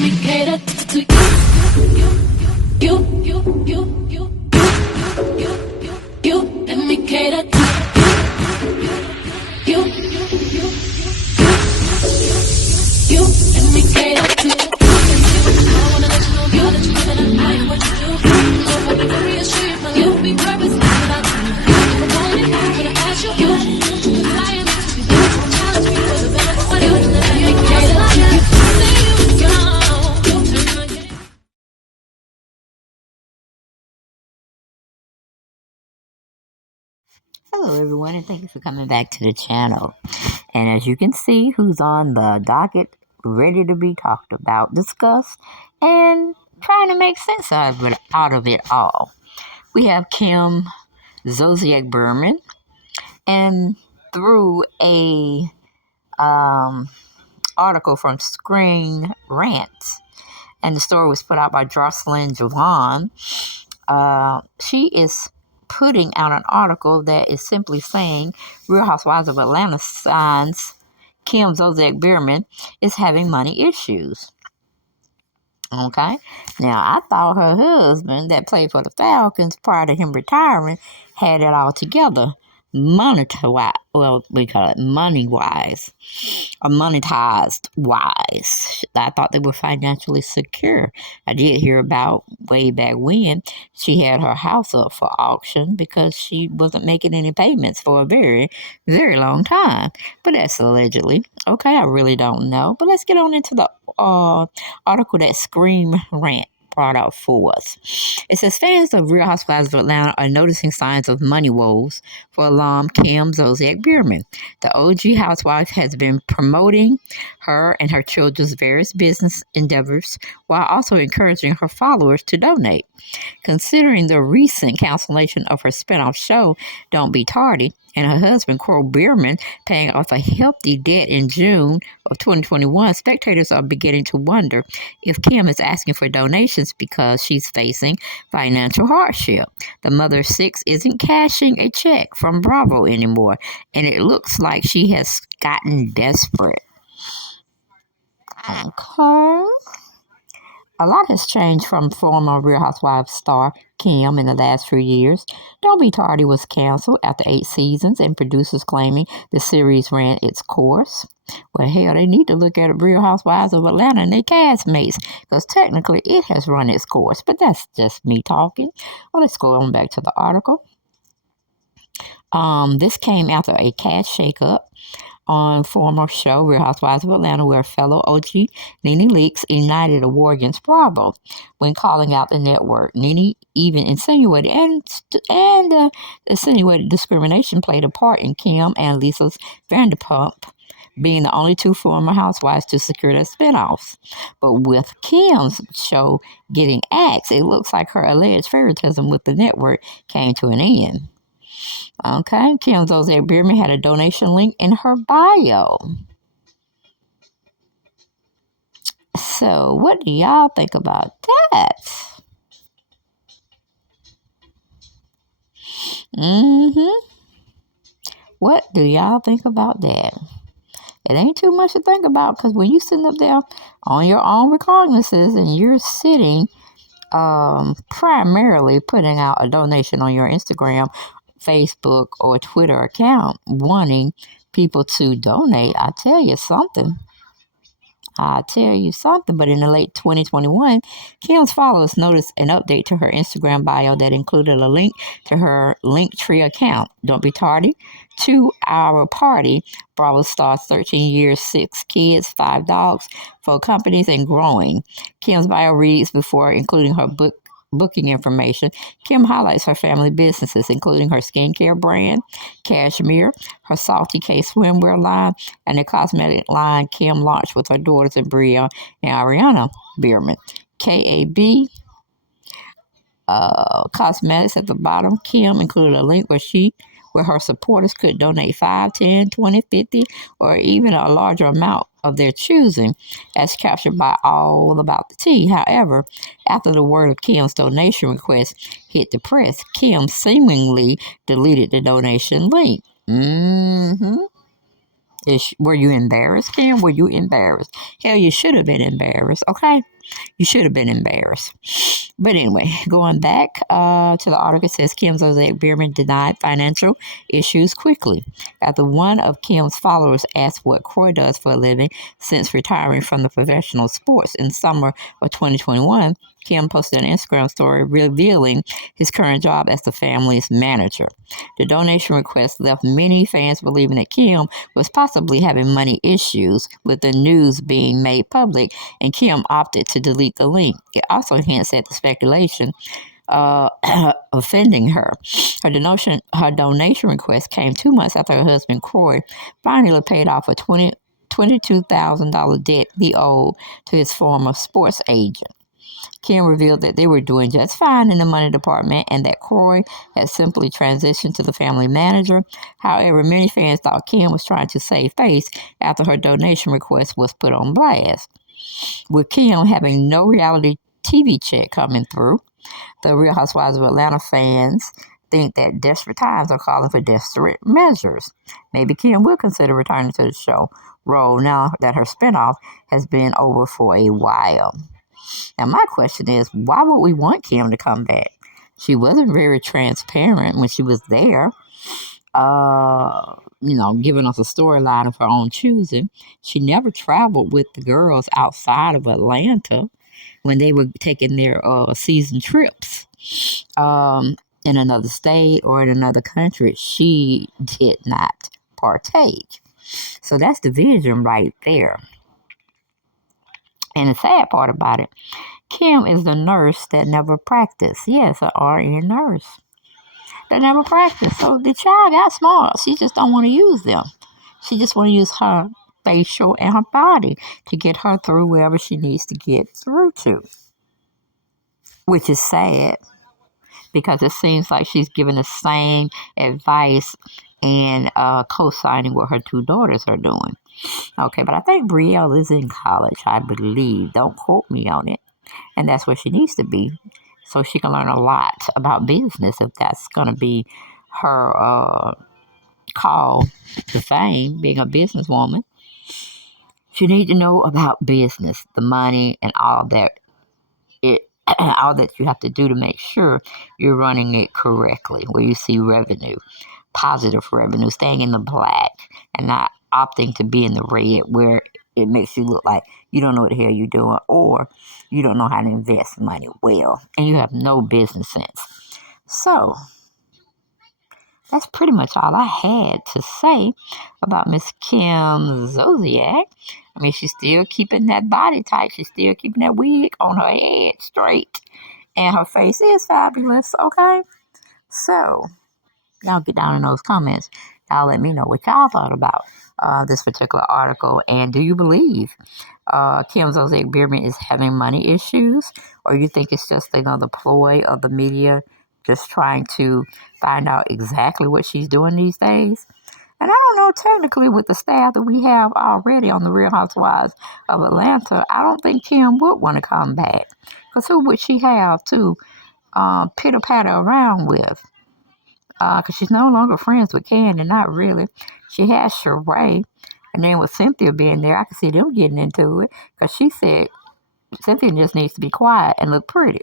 me cater to you. Let me cater to you. Let me cater to you. I wanna let you know, girl, that you know that I like what you do. So if I be very assured, my life will be purpose without you. If I want it, I'm gonna ask you. Cause I am to be there. Challenge me for the better for you. Let me cater to you. Hello everyone, and thank you for coming back to the channel. And as you can see, who's on the docket, ready to be talked about, discussed, and trying to make sense out of it all. We have Kim Zolciak Biermann, and through a article from Screen Rant, and the story was put out by Jocelyn Javon. She is putting out an article that is simply saying Real Housewives of Atlanta signs Kim Zolciak Biermann is having money issues. Okay? Now, I thought her husband that played for the Falcons prior to him retiring had it all together. Monetized or monetized wise. I thought they were financially secure. I did hear about way back when she had her house up for auction because she wasn't making any payments for a very, very long time. But that's allegedly. Okay, I really don't know. But let's get on into the article that Scream Rant brought out for us. It says fans of Real Housewives of Atlanta are noticing signs of money woes for alum Kim Zolciak Biermann. The OG housewife has been promoting her and her children's various business endeavors while also encouraging her followers to donate. Considering the recent cancellation of her spinoff show, Don't Be Tardy, and her husband, Cole Biermann, paying off a hefty debt in June of 2021, spectators are beginning to wonder if Kim is asking for donations because she's facing financial hardship. The mother of six isn't cashing a check from Bravo anymore, and it looks like she has gotten desperate. Okay. A lot has changed from former Real Housewives star Kim in the last few years. Don't Be Tardy was canceled after 8 seasons and producers claiming the series ran its course. Well, hell, they need to look at Real Housewives of Atlanta and their castmates because technically it has run its course. But that's just me talking. Well, let's go on back to the article. This came after a cash shakeup on former show Real Housewives of Atlanta, where fellow OG Nene Leakes ignited a war against Bravo when calling out the network. Nene even insinuated insinuated discrimination played a part in Kim and Lisa Vanderpump being the only two former housewives to secure their spinoffs. But with Kim's show getting axed, it looks like her alleged favoritism with the network came to an end. Okay, Kim Zolciak Biermann had a donation link in her bio. So, what do y'all think about that? What do y'all think about that? It ain't too much to think about because when you sitting up there on your own recognizances and you're sitting primarily putting out a donation on your Instagram, Facebook, or Twitter account wanting people to donate, I tell you something. But in the late 2021, Kim's followers noticed an update to her Instagram bio that included a link to her Linktree account. Don't Be Tardy, 2-hour party, Bravo stars 13 years, 6 kids, 5 dogs, 4 companies, and growing. Kim's bio reads before including her booking information. Kim highlights her family businesses, including her skincare brand, Cashmere, her Salty K swimwear line, and the cosmetic line Kim launched with her daughters Bria and Ariana Biermann. KAB Cosmetics at the bottom. Kim included a link where her supporters could donate 5, 10, 20, 50, or even a larger amount of their choosing, as captured by All About the Tea. However, after the word of Kim's donation request hit the press, Kim seemingly deleted the donation link. Were you embarrassed, Kim? Were you embarrassed? Hell, you should have been embarrassed, okay? You should have been embarrassed. But anyway, going back to the article, it says Kim Zolciak Biermann denied financial issues quickly. After one of Kim's followers asked what Croy does for a living since retiring from the professional sports in summer of 2021, Kim posted an Instagram story revealing his current job as the family's manager. The donation request left many fans believing that Kim was possibly having money issues, with the news being made public, and Kim opted to delete the link. It also hints at the speculation offending her. Her donation request came 2 months after her husband Croy finally paid off a $22,000 debt he owed to his former sports agent. Kim revealed that they were doing just fine in the money department and that Croy had simply transitioned to the family manager. However, many fans thought Kim was trying to save face after her donation request was put on blast. With Kim having no reality TV check coming through, the Real Housewives of Atlanta fans think that desperate times are calling for desperate measures. Maybe Kim will consider returning to the show role now that her spinoff has been over for a while. Now, my question is, why would we want Kim to come back? She wasn't very transparent when she was there, giving us a storyline of her own choosing. She never traveled with the girls outside of Atlanta when they were taking their season trips in another state or in another country. She did not partake. So that's the vision right there. And the sad part about it, Kim is the nurse that never practiced. Yes, an RN nurse that never practiced. So the child got smart. She just don't want to use them. She just want to use her facial and her body to get her through wherever she needs to get through to. Which is sad because it seems like she's giving the same advice and co-signing what her two daughters are doing. Okay, but I think Brielle is in college, I believe. Don't quote me on it. And that's where she needs to be, so she can learn a lot about business if that's going to be her call to fame, being a businesswoman. She needs to know about business, the money, and all that all that you have to do to make sure you're running it correctly, where you see revenue, positive revenue, staying in the black and not opting to be in the red where it makes you look like you don't know what the hell you're doing or you don't know how to invest money well and you have no business sense. So that's pretty much all I had to say about Miss Kim Zolciak. I mean, she's still keeping that body tight. She's still keeping that wig on her head straight. And her face is fabulous, okay? So, y'all get down in those comments. Y'all let me know what y'all thought about this particular article. And do you believe Kim Zolciak Biermann is having money issues? Or you think it's just another ploy of the media just trying to find out exactly what she's doing these days? And I don't know, technically, with the staff that we have already on the Real Housewives of Atlanta, I don't think Kim would want to come back. Because who would she have to pitter-patter around with? Because she's no longer friends with Candy, not really. She has Sheree. And then with Cynthia being there, I can see them getting into it. Because she said Cynthia just needs to be quiet and look pretty.